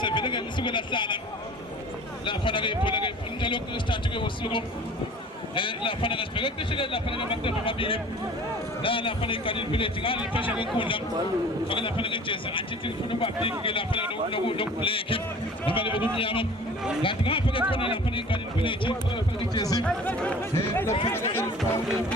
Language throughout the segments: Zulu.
sevgili kendisi kadar sağlam. La fana ke bola ke intalo ke start ke wasugo. La fana ke spek ke shige la fana ke makta ma bi. La fana ke kadin village ngali pesha ke kundam. Fana la fana ke chesa antitil funu ba bi ke la fana no play ke. Ba ke dum yamam. La tiga fana ke kona la fana ke kadin village fana ke chesa. La fana ke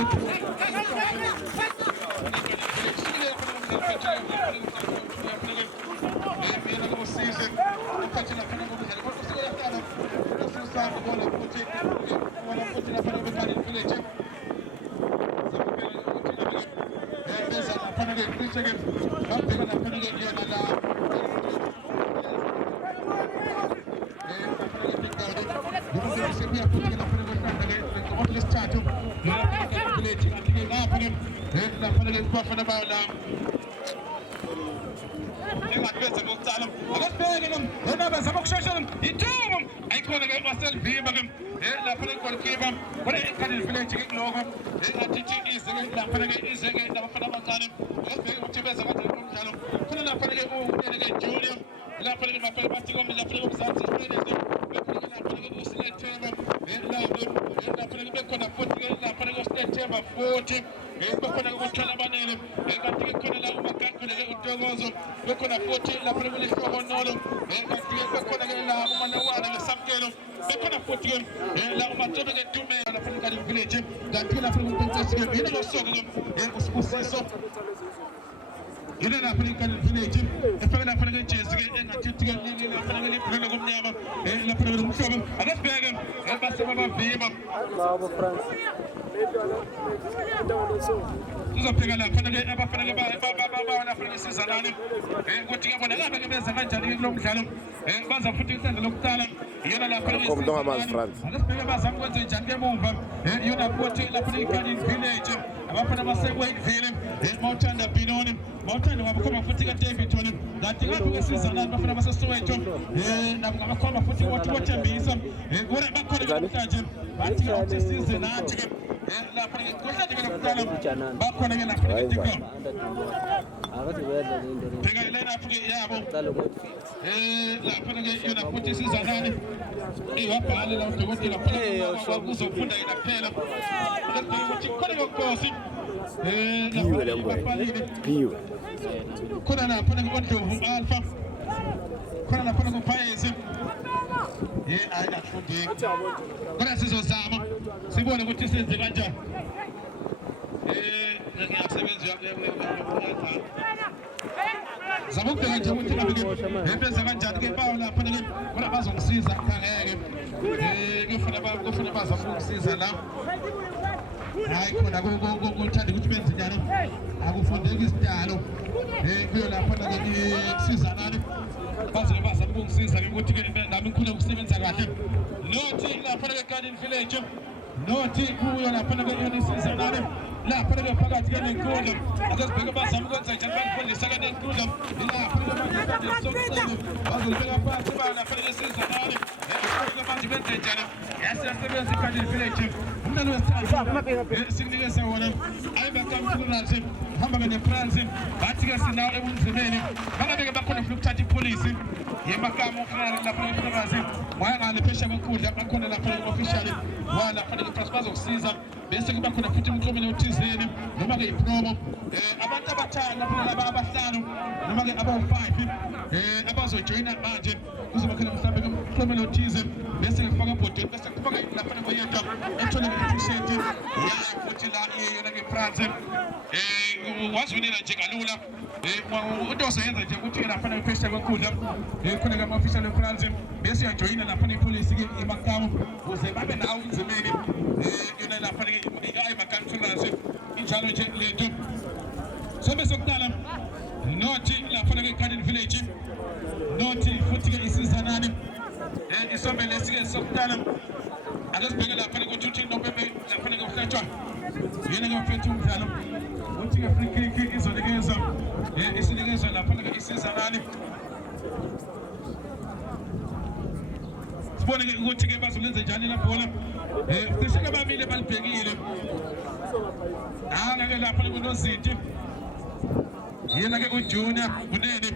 yena ke uJunior Munene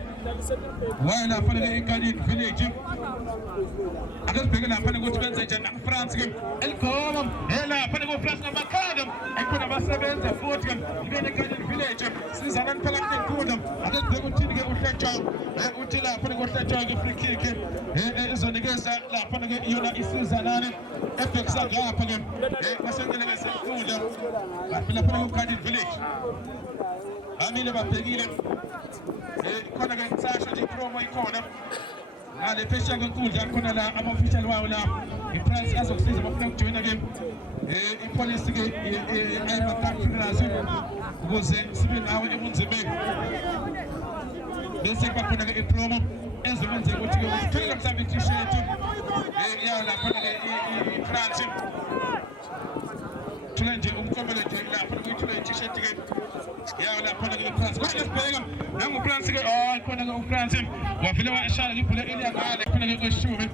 wala fana ke Garden Village akasibheke lapha ukuthi benze njani nakuFrance ke eligoma lapha ku France namakada ekhona abasebenza futhi ke ibene Garden Village sizana phakathi nenkundla akasibheke uthini ke uHletshwa uthi lapha ku Hletshwa ke free kick izonikeza lapha ke yona isizanane ebhekisa ngapha ke basengelekeza inkundla baphila phela ku Garden Village amile babhekile khona ke sasho nje promo ikhona ngale phesha kwenkundla khona la ama-official wawo la i-price azokusiza bafuna ukujoyina ke ipolicy ke ayima-countrynazi ukuze sibe nawe emunzimeni bese kuba khona ke ipromo ezokwenzeka ukuthi ke utholela mhlawumbe i-t-shirt yala khona ke i-France thula nje umklomelo nje lapha kuyithula i-t-shirt ke yawo lapha ke France kodwa sibheka nangu France ke khona ke uFrance wafile washaya ibhola eliyangale khona ke kweshumi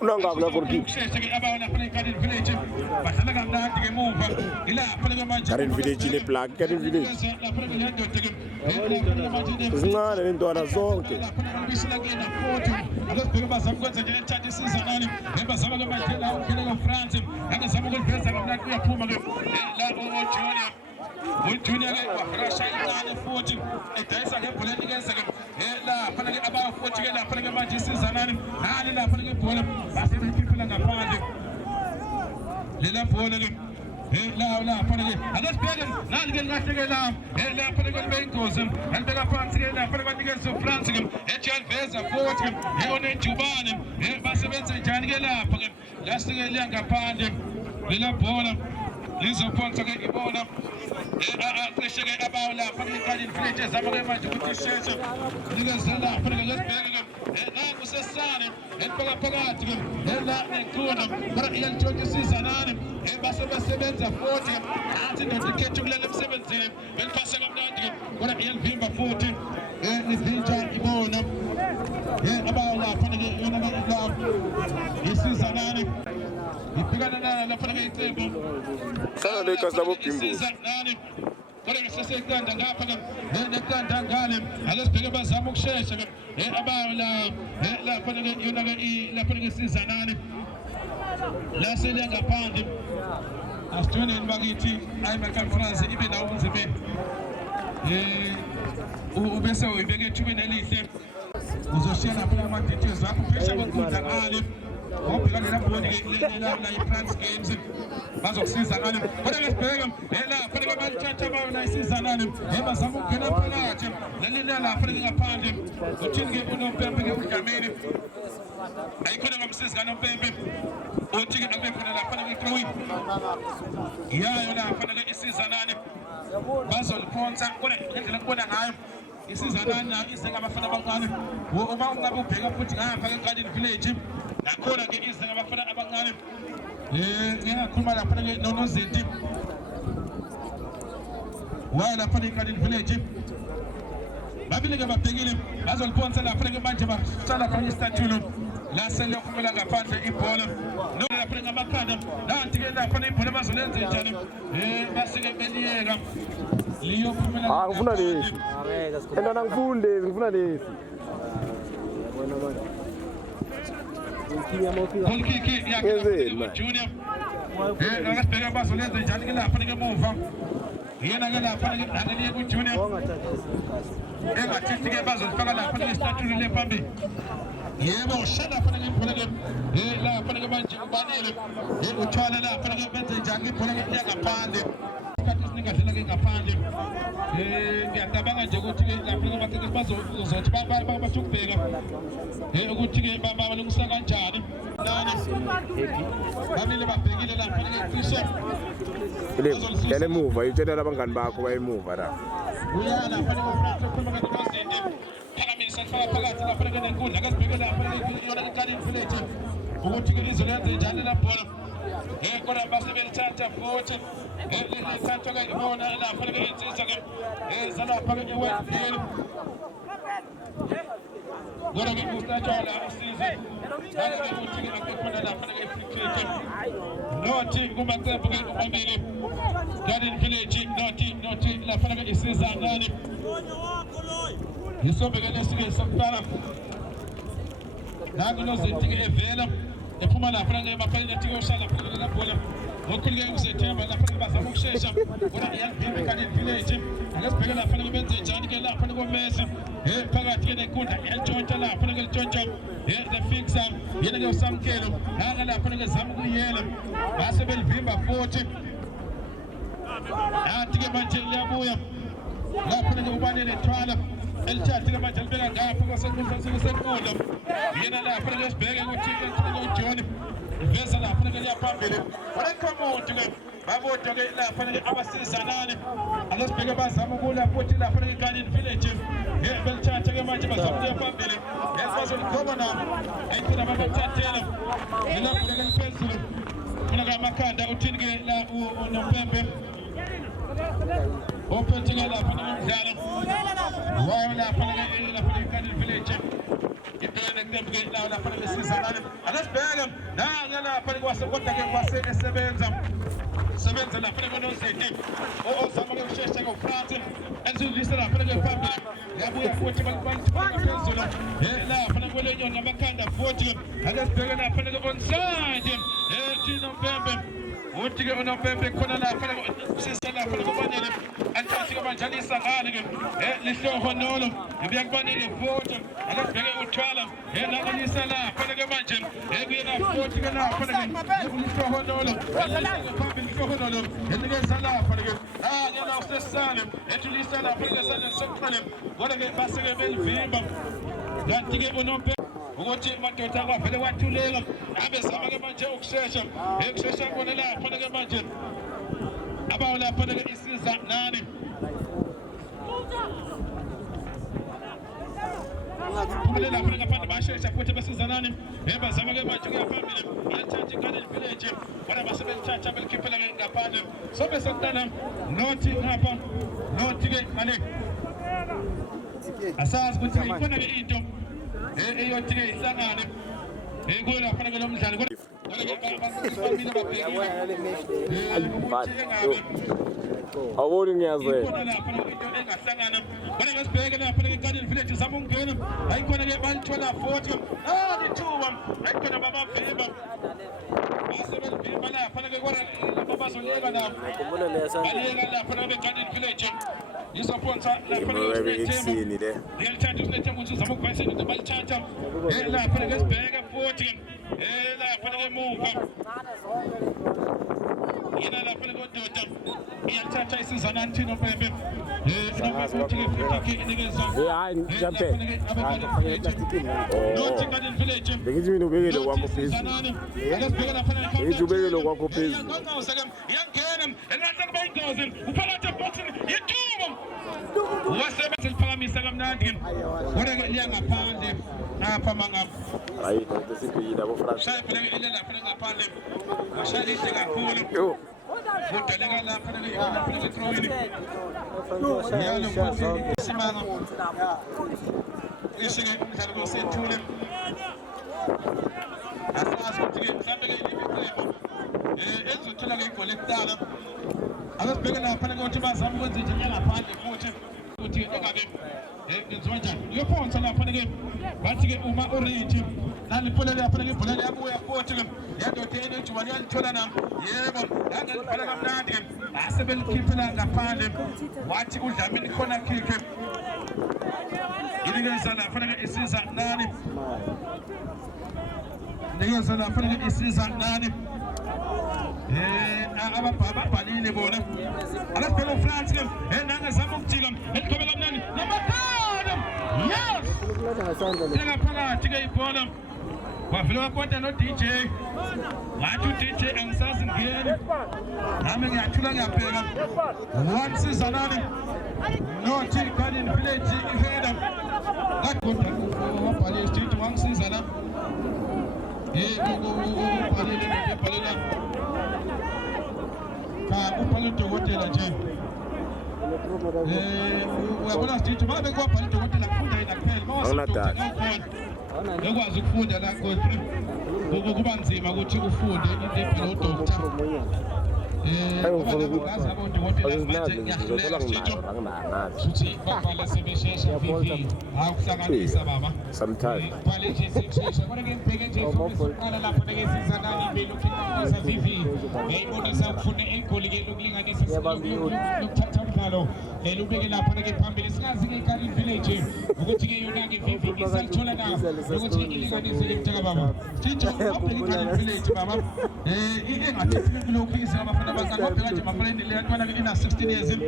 unangabula kurki kusheshe ke abawona khona eGarden Village badlala kamnandi ke emuva ilapha ke manje Garden Village le black Garden Village lapha ke le ndoda ke zincane lentwana zonke bisela ke na photo akasibheka bazama ukwenza nje enthatha isizanani nebazama ke manje la uphile eFrance angazama ukuveza kamnandi kuyaphuma ke la uJunior ke wafrasha incane futhi edayisa ngebhola enikeza ke lapha ke abafuthi ke lapha ke manje isizanani nali lapha ke ibhola basebekhiphela ngaphandle lela bhola ke lapha ke akasibheke nali ke kahle ke lapha ke beyingozi alibeka phansi ke lapha ke banikeza uFrance ke eJalveza futhi ke onejubane basebenza njani ke lapha ke lasike liya ngaphandle lela bhola lizophonsa ke ibona aqeshe ke abawo lapha ke Garden Village ezama ke manje ukuthi sheshe nikezela lapha ke ngesibheke ke nangu sesane elibeka phakathi ke la nenkundla kodwa iyalithola isizanane basebenza futhi athi ndoda ikhethe kulele emsebenzini belifase kamnandi ke kodwa iyalivimba futhi izinja ibona abawo lapha ke yona ke la isizanane ibhekana lapha ke icebo sana le kasabo bimbo kodwa seseqanda ngapha ke neqanda ngale akasibheke bazama ukushesha ke abawo lapha ke yona ke lapha ke isizanane la sele ngaphandle asitweneni bakithi ayima-conference ibe nawo umzimeni ubese uyibeke ethubeni elihle uzoshiya lapha ama-details akho phesha kwenkundla ngale wabheka lela bhodi la i-France Games bazokusiza ngale kodwa ke sibheke lapha ke bathatha bayo la isizanane bazama ukungena phakathi lelila lapha ke ngaphandle uthini ke unompempe ke uDlamini ayikhona ngamsizi kaNompempe uthi ke akube khona lapha ke throw yayo lapha ke isizanane bazoliphonsa kodwa indlela kubona ngayo isizanane na isengabafana abancane uma ungabe ubheka futhi ngapha ke Garden Village nakhona ke isengabafana abancane ngingakhuluma lapha ke noNozinti waya lapha ke Garden Village babili ke babhekile bazoliphonsa lapha ke manje basala khona istatue la sele kumela ngaphandle ibhola no lapha ngamakhanda nanti ke lapha ibhola bazolenza njani basike beliyeka liyophumela ngifuna lesi enda ngifunde ngifuna lesi Golkiki yakhe Junior akasibheka bazolenza njani ke lapha ke emuva yena ke lapha ke angeliye ku Junior engathi ke bazofaka lapha ke statue le phambili yebo shada lapha ke ibhola ke lapha ke manje ubanele uthwala lapha ke benze njani ibhola ke ngaphandle isikhathi esiningi adlela ke ngaphandle ngiyacabanga nje ukuthi ke lapha ke bakhe bazothi bathi ukubheka ukuthi ke balungisa kanjani nani babili babhekile lapha ke cishe yale muva itshela abangani bakho bayemuva la uyala lapha ke uFrance ukhuluma ke noZinde phakamisa faka phakathi lapha ke nenkundla akasibheke lapha ke yona ke Garden Village ukuthi ke lizolenza njani la bhola kodwa basebelithatha futhi lithathwa ke ibona lapha ke insizwa ke zalapha ke eWestfield kodwa ke ustatshwala isize ngale ke ukuthi ke akukhona lapha ke free kick nothi kumaqembu ke amabili Garden Village nothi ukuthi laphana ke isiza nani isobhekele sike sokuqala la kunozinti ke evela ephuma lapha ngemaphayini tike ushala phela la bola ngokhulike ukuzethemba lapha bazama ukushesha bona iyalivimba eGarden Village akasibheke lapha benze njani ke lapha koMessi phakathi ke nenkundla elitshontsha lapha ke litshontsha the fixer yena ke usamkelo la lapha ke zama ukuyela base belivimba futhi athi ke manje liyabuya lapha ke ubanele thwala elithathe ke manje libeka ngapha kwasenkundla yena lapha ke sibheke ukuthi uJohn iveza lapha ke liyaphambili walekomuntu ke babodwa ke lapha ke abasizanane akasibheke bazama ukula futhi lapha ke eGarden Village belithathe ke manje bazama ukuya phambili bazolikhoma nabo ayithina babathathela lapha ke liphezulu funa kamakhanda uthini ke la uNompembe ophethe ke lapha nomdlalo wayo lapha ke eGarden Village ibhekene kutembe la lapha ke sizanane akasibheke la lapha kwase kodwa ke kwase esebenza lapha ke nozinti ozama ke usheshe ke uFrance enzulisa lapha ke phambili yabuya futhi balithwala phezulu lapha ke kwelenyo ngamakhanda futhi akasibheke lapha ke onside Tino Mpembe uthi ke uNompembe khona lapha sisa lapha kubanele antathi ke banjalisa ngane ke lihloho nolo ebuya kubanele futhi akasibheke uthwala nakalisa lapha ke manje kuyena futhi ke lapha ke lihloho nolo phambili lihloho nolo enikeza lapha ke yena usesane ethulisa lapha ke sale sokuqala kodwa ke base ke belivimba kanti ke uNompembe ukuthi madoda kwavele wathuleka abezama ke manje ukushesha kona lapha ke manje abawo lapha ke isiza nani kumele lapha ngaphandle bashesha futhi besiza nani bazama ke manje kuya phambili yathatha eGarden Village bona basebenzithatha belikhiphela ngaphandle so bese kuqala nothi ngapha nothi ke manje asazi ukuthi ikhona ke into eyothi ke ihlangane kuyona lapha ke lomdlalo kodwa awuboni ngiyazwe lapha into engahlangana bona ngasibheke lapha ke eGarden Village zama ukungena ayikhona ke balithola futhi lithuba ayikhona babavimba basebenzimba lapha ke kodwa bazoleka nabo baleka lapha ke eGarden Village isoponsor lapha ekusini le ngiyalithatha usinethemba ukuthi uzama ukubhayisela into balithatha lapha ke sibheke futhi lapha ke emuva yena lapha ke ndoda iyalithatha isizana Tino Mpembe futhi ke futhi ke inikeza hayi njampe nothi Garden Village bengithi mina ubekele kwakho phezulu akasibheke lapha bengithi ubekele kwakho phezulu yangena engathi kubayingozi uphakathi eboxini yithuba wasebenza liphakamisa kamnandi kodwa ke liyangaphandle apha mangapha hayi into sibhiyile abo France shaya phela ke ile lapha ngaphandle washaya ide kakhulu yo udaleka lapha ke throwini yalo futhi simanga ishike umdlalo kwesethule asazi ukuthi ke mhlambe ke iqembu ezothola ke igoli ekudala akasibheke lapha ke ukuthi bazama ukwenza into ngaphandle futhi ukuthi engabe ngenziwa njani yophonsa lapha ke bathi ke uma orange nalipholela lapha ke ibhola liyabuya futhi ke yadoda enejuwani yalithola na yebo yangelibhala kamnandi ke asebelikhipha ngaphandle wathi uDlamini khona kick inikeza lapha ke isiza nani inikeza lapha ke isiza nani ababhalile bona akasibheka uFrance ke nangazama ukujika elikhobela kamnandi namakhanda yes phakathi ke ibhola wavela wakonta no DJ wathi uDJ angisazi ngiyeni nami ngiyathula ngiyabheka one sizanani nothi Garden Village iheda ngakonta wabhalile isithi wangisiza la ubhalile ngibhalela ubhala udokotela nje uyabona sithi babe kwabhala udokotela kufunda yena kuphela mawasifunda ekwazi ukufunda la kuba nzima ukuthi ufunde into ebhala udokotela ngifuna ukuthi babhala sebeshesha vivi akuhlanganisa baba sometimes kodwa ke ngibheke nje uqala lapho ngesizanani belokhiza vivi ngiyibonisa ukufuna igoli ke lokulinganisa lokuthatha umdlalo lubeke lapho ke phambili singazi ke iGarden Village ukuthi ke yona ke vivi isalithola na ukuthi ilinganise ke mthaka baba sitho abheke iGarden Village baba engathethi kulokhiza abafana bakabheka nje mafreni le yantwana ke ina 16 years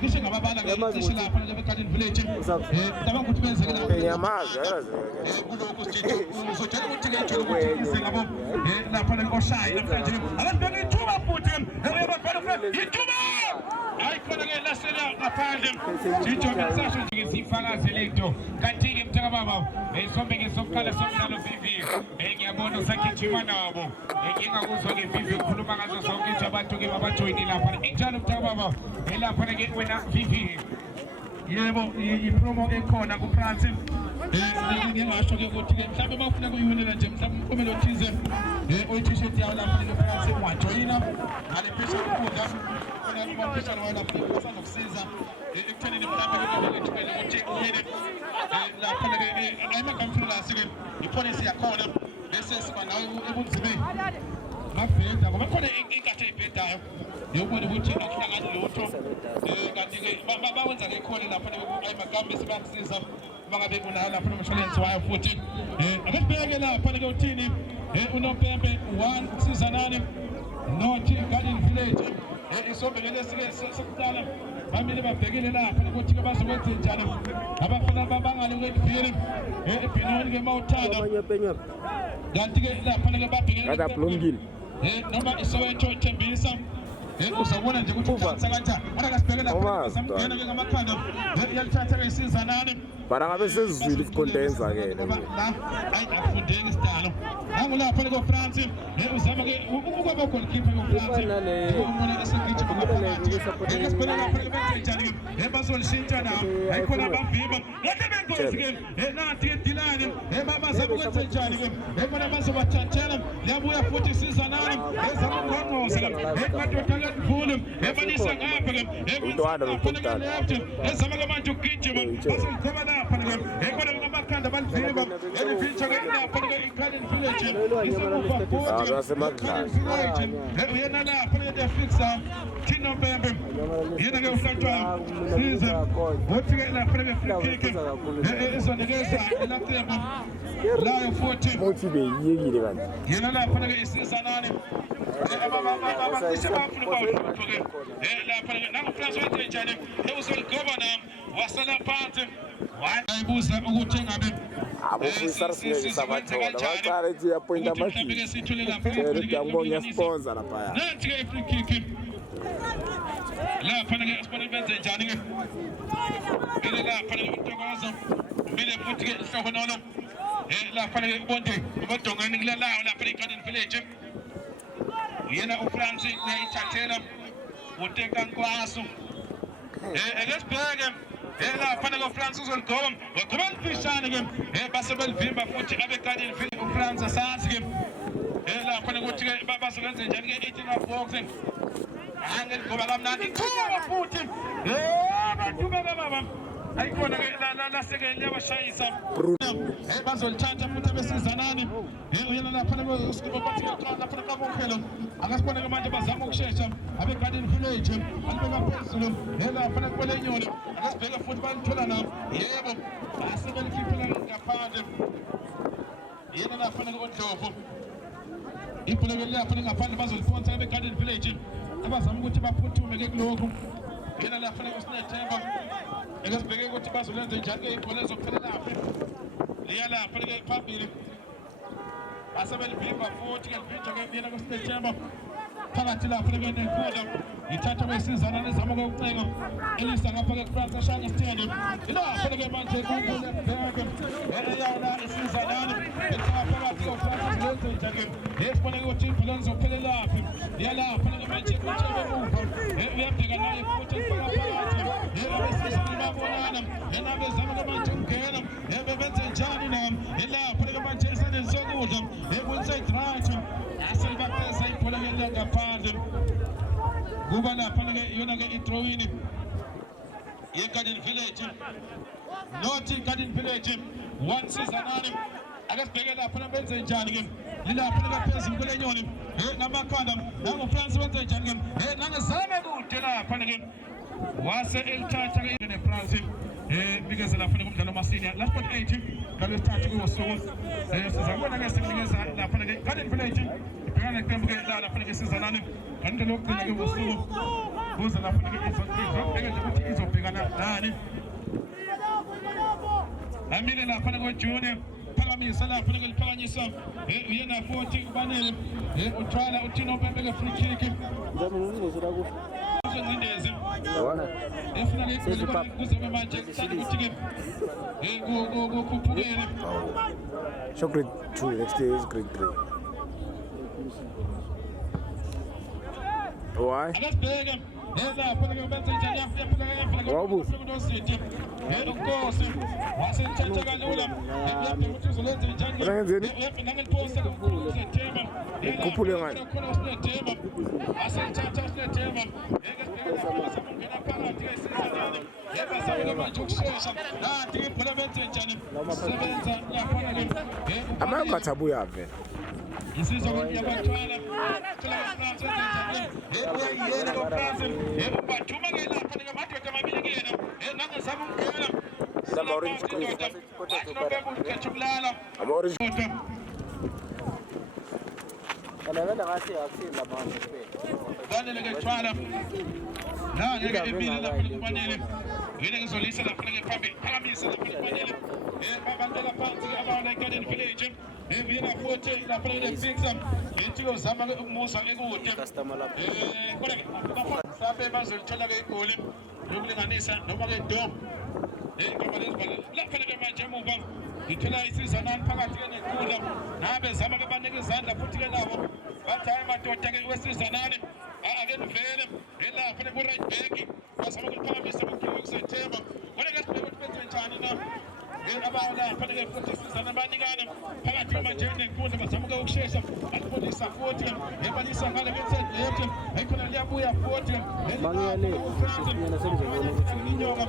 kishe ngababala ke cishe lapho ke eGarden Village ngicabanga ukuthi benzeke lapho ngiyamazi kuloko sitho uzotshela ukuthi ke njalo ukuthi iselabo lapho ke oshaya namhlanje abasibeka ithuba futhi uyabafana ithuba hayi khona ke lasela ngaphandle sitho ngisasho nje sifakazele into kanti ke mthaka baba esombe ke sokuqala somdlalo vivi ngiyabona usagijima nabo ngingakuzwa ke vivi ukhuluma ngazo zonke nje abantu ke babajoyini lapha injalo mthaka baba lapha ke wena vivi yebo ipromo ekhona ku France ngingasho ke ukuthi ke mhlawumbe bafuna kuyunela nje mhlawumbe umphumela othize oyi-t-shirt yawo lapha ke France wajoyina ngale phesha ukudla khona umpheshana wayo lapha usazokusiza ekuthenini mhlawumbe ke ngithumele ukuthi uyene lapha ke ayemakamfulasi ke ipolicy yakhona bese siba nawe ebunzimeni mafenda ngoba khona inkathi ebhedayo yobona ukuthi akuhlangani lutho kanti ke bawenza ke khona lapha ayemakambe sibakusiza bangabe kunala lapha nomshwalense wayo futhi akasibheke lapha ke uthini uNopembe 1 sizanani nothi Garden Village isobhekele sike sokuqala bamile babhekele lapha ukuthi ke bazokwenza njani abafana babangale kwedivini ebhenoni ke mawuthanda kanti ke lapha ke babhekele noma iSoweto Thembisa uzabona nje ukuthi ufanisa kanjani akasibheke lapha samngena ke ngamakhanda yalithatha ke isizanani bara ngabe sezizwile icondensa ke hayi afundeni isidalo ngulapha ke France uzama ke ukuba goalkeeper ke France umona esigijima ngaphakathi esibheke lapha ke benze njani ke bazolishintsha nawo ayikhona bavimba ngathi bengozi ke nathi edilani bazama ukwenza njani ke bona bazobathathela liyabuya futhi isizanani ezama ukungqoza ekwadotala mkhulu ebalisa ngapha ke umntwana lokuqala ezama ke manje ukugijima bazolikhoma lapha ke ekona ngamakhanda balivimba elivintsha ke lapha ke iGarden Village uyena lapha ke fixa Tino Mbembe yena ke uhlantshwa size uthi ke lapha ke free kick izonikeza elaqembu layo futhi muthi beyiyekile kanti yena lapha ke isizanani wasala phansi wayibuza ukuthi ngabe abufisa sinezisa abathola baqala ethi yapointa amashi ngibonga sponsor lapha nathi ke free kick lapha ke sponsor benze njani ke lapha ke uNtokozo mile futhi ke ihlobo nono lapha ke bonke abadongeni kulalawo lapha eGarden Village yena uFrance uyayithathela uteka nkwaso ekesibheke lapha ke uFrance uzoligoba wagoba lifishane ke basebelivimba futhi abeGarden Village uFrance asazi ke lapha ukuthi ke bazokwenza njani ke 18 box angeligoba kamnandi kuba futhi baduba baba ayikhona ke lasekele yabashayisa bazolithatha futhi besizanani uyena lapha kusiba bathi lapha kaMokhelo akasibona ke manje bazama ukushesha abeGarden Village alibeka phezulu lapha kweLenyoni akasibheka futhi bayithola nabo yebo asebelikhipha ngaphandle yena lapha kuNdlovu ibhuleke lapha ngaphandle bazoliphonsa abeGarden Village abazama ukuthi baphuthume ke kuloko yena lapha kuSinethemba ekasibheke ukuthi bazolenza njani ke ibhola ezophelela lapha liya lapha ke phambili asebelivimba futhi ke livinjwa ke yena kuSinethemba phakathi lapha ke nenkundla ithatha kwesizana nezama kokucenga elisa ngapha ke France ashaya stadium ilapha ke manje kunkulu bheke eyawula isizanani phakathi ko France lenze njani yesibona ukuthi ibhola lizophelela lapha liya lapha ke manje kuthebe emuva uyabheka naye futhi phakathi abesizana babonana yena bezama ke manje ukungena benze njani nami ilapha ke manje esandeni sokudla ekunse right asebapesa ibhola ngaphandle lapha ke yona ke i-drawing ye-Garden Village Naughty Garden Village wansizanani akasibheke lapha benze njani ke lilapha ke phezulu kwenyoni namakhanda nangoFrance wenze njani ke nangezame kude lapha ke wase elithatha ke neFrance bikeze lapha kumdlalo masiniya last but 8 ngalesithathu kuwosuku sizakubona ke sikunikeza lapha ke Garden Village ibhekana neqembu ke lapha ke sizanani kanti lokugcina ke wosuku kuze lapha ke izobheka nje ukuthi izobhekana nani amile lapha ke Junior phakamisa lapha ke liphakanyisa uyena 40 kubanele uthwala uthina uPembe ke free kick ngizozira ku Ngindezi efuna ke kuzobe manje ukuthi ke kukhupukele So grade 2, next day is grade 3. Why? akasibheke lapha ke benze njani yafika Wabu. uNosithi unkosi wasenthatha kalula uyabheka ukuthi uzolenza njani Wenzeni? nangeliposta kakhulu uSethemba Ukhuphule ngani? khona uSethemba asenthatha uSethemba ngena phakathi esizanani yabasabela manje ukushesha nathi ibhola benze njani sebenza lapha ke Amayokathi abuya vele. isizwe yabathwala thola France njani uyayiyena lo France bathuma ke lapha ke madoda amabili kuyena nangezama ukungena Sama orange cream. Kachukulala Ama orange. kanavela ngathi akusila manje kuphela Banele ke thwala la ngeke emile lapha kufanele yena ngizolisa lapha ke phambili phakamisa lapha kufanele babantela phansi abana eGarden Village uyena 40 lapha ke fixa ethi uzama ke ukumusa ekude customer lapho kodwa mhlawumbe bazolithola ke igoli yokulinganisa noma ke dom lapha ke manje emuva ngithola isizanani phakathi ke nenkundla nabe zama ke banike izandla futhi ke labo bathi hayi madoda ke wesizanani ake nivele lapha ke ku-right back bazama ukuphakamisa kukhulu kuSethemba kodwa ke sibheke ukuthi benze njani na lapha ke futhi isizana banikana phakathi manje nenkundla bazama ke ukushesha alibonisa futhi ebalisa ngale ke ayikhona liyabuya futhi Mangiyale, sesinyana semzobona ukuthi inyonga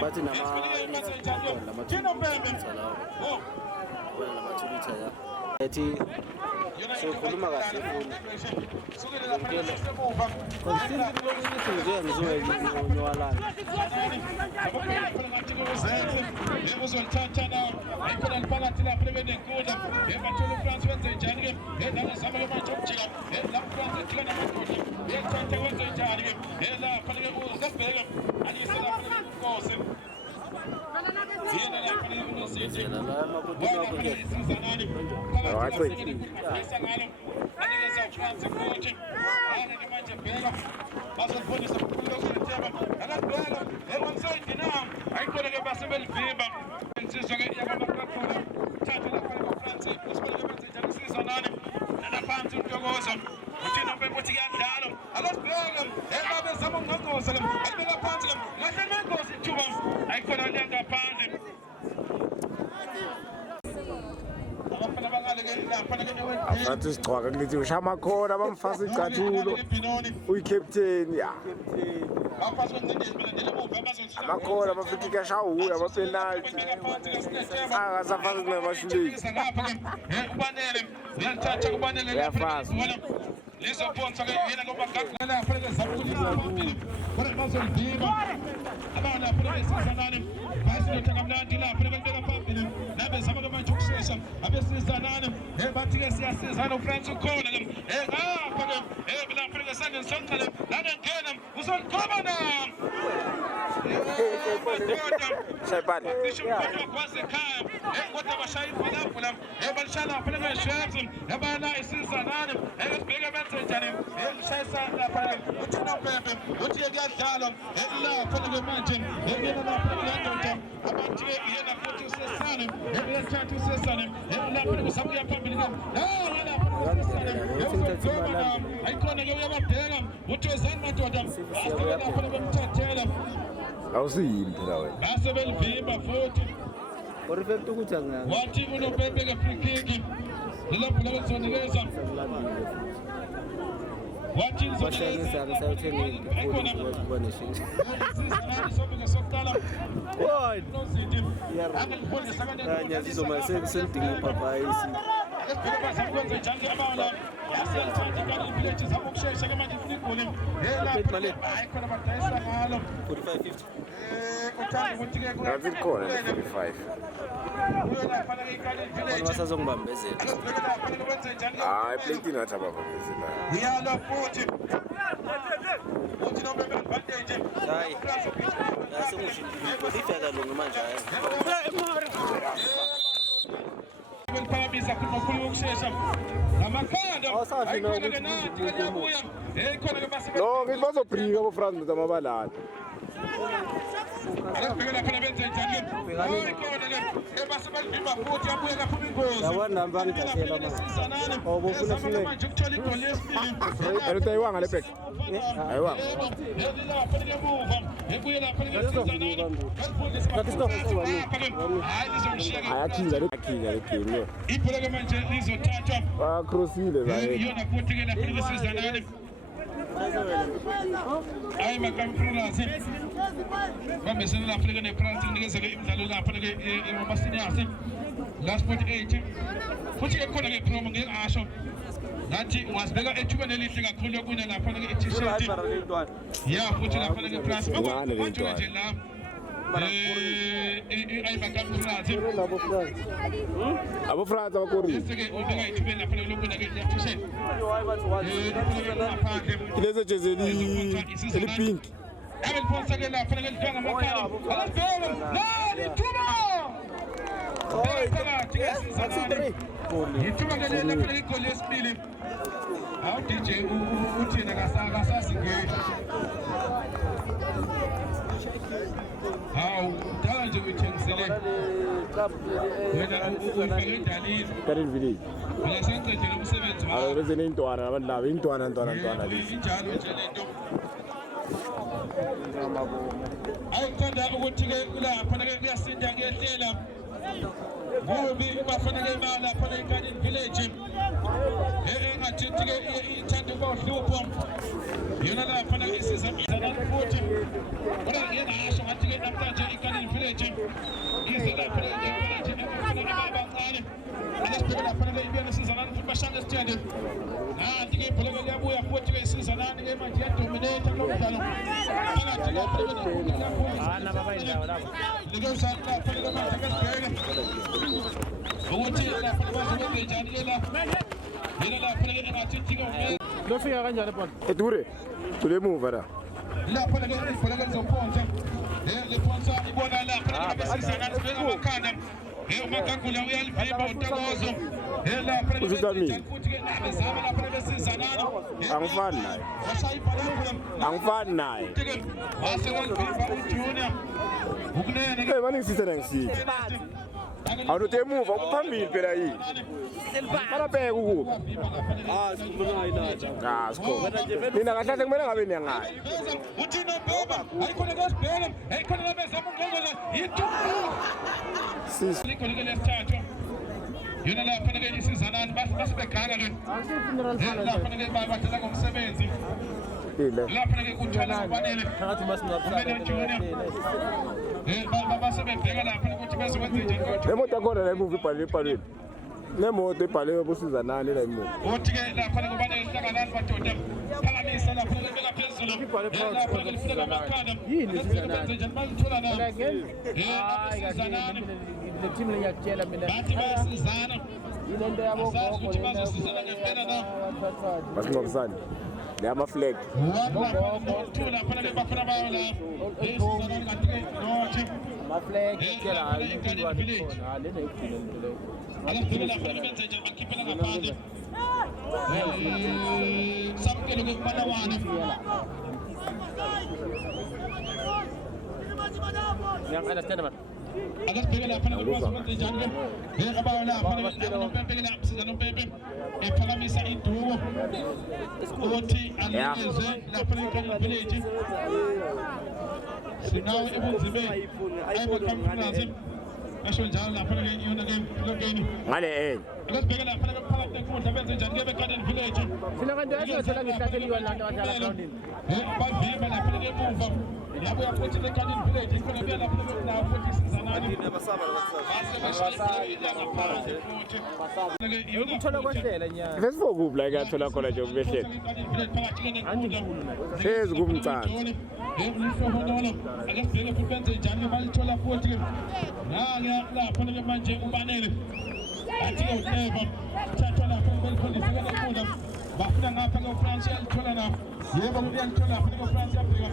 bathi nama-Twitter ya ethi sokhuluma kahle ngizoyewalana uzolithatha nawo ayikhona liphakathi lapha benenkundla bathole uFrance wenze njani ke nangazama ke manje ukujika lapha uFrance ejika namadoda uyathatha wenze njani ke lapha ke uzabheka alise lapha inkosi yena lapha ke uNosithi isizanani ngalo anikeza uFrance futhi ke manje bheka bazobonisa ukulokutheba akabheka ekwamsayidi na ayikhona ke basebelivimba insizwa ke yabamakhona thatha lapha kuFrance isibonile benze njani isizanani naphansi uNtokozo uthina uPembe uthi kuyadlala akasibheka babe zama ukungqonqoza ke ayibeka phansi ke ngahle nengozi ithuba ayikhona liyangaphandle abafana bangale ke lapha ke ewe Ngathi sigcwaka kulithi usha amakhona bamfasa icathulo. Uyi-captain ya. Amakhona bafika ikashawuya amapenalty. Akasafasi kunamashuleki. ubanele uyathatha kubanele lizophonsa ke yena ngoba ngakhala lapha ke zabukulisa phambili kodwa bazolidima abana lapha besizanani basilotha kamnandi lapha bebeka phambili nabe zama ke manje ukushesha abesizanani bathi ke siyasizana uFrance ukhona ke ngapha ke lapha ke sandeni sonqale lana ngena uzoligoba na Shayibani. Bisho mkhulu kwase ekhaya kodwa bashaya lapho balishala phela ngeShefs yabana isizanani esibheke benze njani shayisa lapha uthi noPembe uthi kuyadlalwa lapha ke manje yena lapha kuyandoda abantu yena futhi usesane yesithathu usesane lapha kusabuya phambili ke lapha ayikhona ke uyababheka uthi wezani madoda lapha bemthathela Awusiyimi phela wena. base belivimba futhi orifect ukuthi angaka wathi unoPembe ke free kick lelapho lakuzonikeza wathi Bashayisa ngisayothenga ikhulu kubona shi. Kanye sizoma sendinga papayisi. Ngathi khona 45. Bona basazongibambezela. Hayi plate inathi ababambezela. Hayi. Yasengisho ifika lonke manje hayi. Phamisa kunokhulu ukushesha ngamakhanda ayikhona ke nathi kanyabuya ekhona ke base No, ngithi bazobrika abo France amabalala. Akubhekela khona benze njani ke ayikhona ke ebase balivimba futhi abuye kaphuma ingozi Yabona nami bangidasela manje. Bofuna funeka manje ukuthola igoli lesibili Elo tayiwanga le back. Ayiwanga. lapha ngemuva ebuye lapha ngesizanana hayi lizomshiyeka Ayakhiza le game. ibhola ke manje lizothathwa Crossile zaye. iyona futhi ke lapha ngesizanana hayi makamfrulazi bambesana lapha ke nePrance nikezeke imidlalo lapha ke emaseniors last 48 futhi ke khona ke promo ngeke asho ngathi wasibeka ethubeni elihle kakhulu yokuna lapha ke i-t-shirt ya futhi lapha ke plus manje nje la ayimakamfrulazi Abo France abakori. sike ubeka ethubeni lapha lokuna ke i-t-shirt Ileze jezeli eli pink. Abelphonsa ke lapha ke lidanga amakhala alibheka nali thuba ithuba ke lapha ke igoli lesibili awu DJ uthina kasasi ngeke hawu dala nje uyithengisele wena ubheke endalini Karin village. wena sengicedile umsebenzi wakho Aleze neintwana abadlaba intwana lezi. injalo nje lento ayithanda ukuthi ke lapha ke kuyasinda ngehlela ngobi bafanele imali lapha eGarden Village engathi ke ithanda ukuhlupho yona lapha ke isiza futhi kodwa ngingasho ngathi ke namhlanje eGarden Village ize lapha ke abancane alesibheka lapha ke ibiyana isizanani futhi bashanga stadium nanti ke ibhola liyabuya futhi ke isizanani ke manje yadominate lomdlalo phakathi lapha ke babayindawo lapho. Ligosa lapha ke manje ke sibheke ukuthi lapha bazobe njani ke lapha yena lapha ke engathi ke Lofika kanjani phela? Edure. Tule move la. lapha ke ibhola ke lizophonsa liphonsa ibona lapha ke isizanani sibeka amakhanda uMagagula uyalivimba uTakozo lapha ke futhi ke nabezama lapha besizanana Angifani naye. Angifani naye. wasekalivimba uJunior ukunene Hey manje ngisisena ngisithi. Awunote move ukuphambili phela yini. Barabheka ukuba. Sikhuluma inathi. Sikho. Mina kahle kumele ngabe niyangaya. uthina bheba ayikhona kasibheka ayikhona labezama ungqongqoza Sis. likhona ke lesithathu yona lapha ke isizanani basibeganga ke lapha ke babathatha ngomsebenzi lapha ke kuthwala kufanele Phakathi masinaphakathi. basebebheka lapha ukuthi bezokwenza njani Le moto khona la move ibhalwe. Le moto ibhalwe ubusizanani la imoto. uthi ke lapha kufanele ihlanganani madoda phakamisa lapha ke beka phezulu lapha ke lifuna amakhanda yini sizanani njani bazithola na sizanani Le team liyakutshela mina. bathi bayasizana Yilento yabo asazi ukuthi bazosizana ngempela na Masingobusani. Le ama flag. wathula phana ke bafana bayo lapha isizanani kanti ke nothi Maflag kutshela hayi eGarden ukuthi Village. khona lena ikhulu into leyo. alafuna lapha ke benze nje bakhiphela ngaphandle samkele ke kumanawana Ngiyang-understand man. akasibheke lapha ke bazokwenza njani ke abayo lapha nompempe lapha siza nompempe ephakamisa iduku ukuthi anikeze lapha eGarden Village sinawo ebunzimeni ayibakamfunazi asho njalo lapha ke yona ke lokeni ngale enye akasibheke lapha ke phakathi nenkundla benze njani ke beGarden Village Sina kanti asiyothola ngihlatheliwe lana abadlala groundini. bavimba lapha ke emuva yabo yafuthi beGarden Village ikhona buya lapha ke la futhi sizanani Ukuthola kwehlela nyana. Fesibuku kuphi la kuyathola khona nje ukubehleli phezulu kumcansi akasibheke futhi benze njani balithola futhi lapha ke manje ubanele athi ke uhleba thathwa lapha belikhondisa ke nenkundla bafuna ngapha ke uFrance yalithola lapha yebo uyalithola lapha ke uFrance yabheka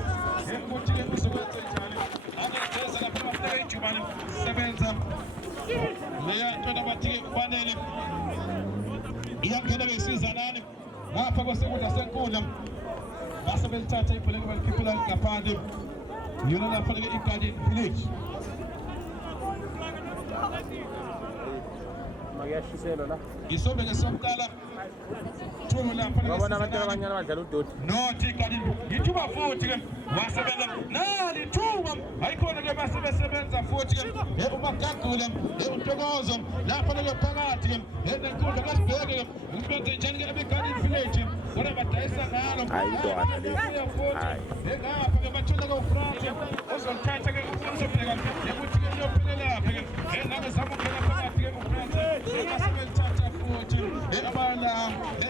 ukuthi ke uzokwenza njani angezeza lapha bafuna ke ijubane sebenza leya nto bathi ke ubanele iyangena ke isizanani ngapha kwesekundla senkundla base belithatha ibhola balikhiphela ngaphandle yona lapha ke iGarden Village Makuyashiselwa la. isombe ke sokuqala thumo lapha Babona abantu abanyana badlala udoti. nothi iGarden ithuba futhi ke wasebenza nali thuba ayikhona ke basebenza futhi ke umagagula uNtokozo lapha ke phakathi ke nenkundla kasibheke ke ubenze njani ke beGarden Village bona badayisa ngalo ayidwana le hayi ngapha ke bathola ke uFrance ozolithatha ke uzobheka ukuthi ke uyophelela lapha ke ngabe samukhela phakathi ke uFrance basebelithatha futhi abala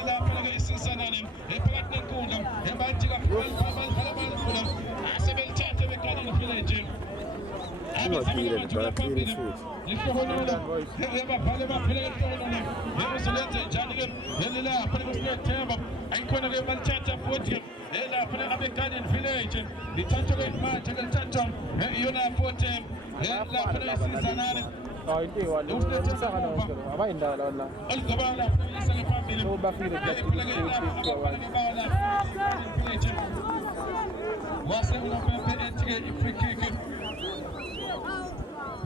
lapha ke isisanane phakathi nenkundla bathi abadlala balifuna asebelithatha beGarden Village Ingapile ngicela clean shoot lihlohonolo yabavale baphele ehlohonolo yebeselenze njani ke lapha kusilethemba ayikhona ke balithatha futhi lapha abeGarden Village lithatha ke manje lithatha iyona futhi lapha isizanane Into wale usakana abayindala wala. oligobala lapha isake phambili Bafile wase ulapha ethi i-free kick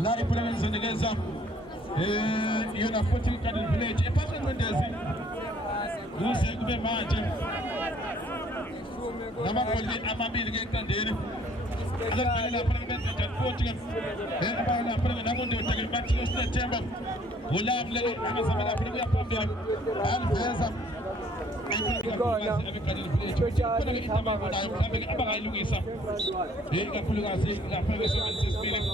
la iphela lizonikeza yona futhi iGarden Village ephakathi kwendezi kuze kube manje namagoli amabili ke eqandeni akuvela lapha benze njani futhi ke abala lapha nakundoda ke bathi uSethemba ulamle amazama lapha kuya phambili aliveza Ikona. Tshotshani hamba mhlawumbe abangayilungisa kakhulukazi lapha besebenzisa isibili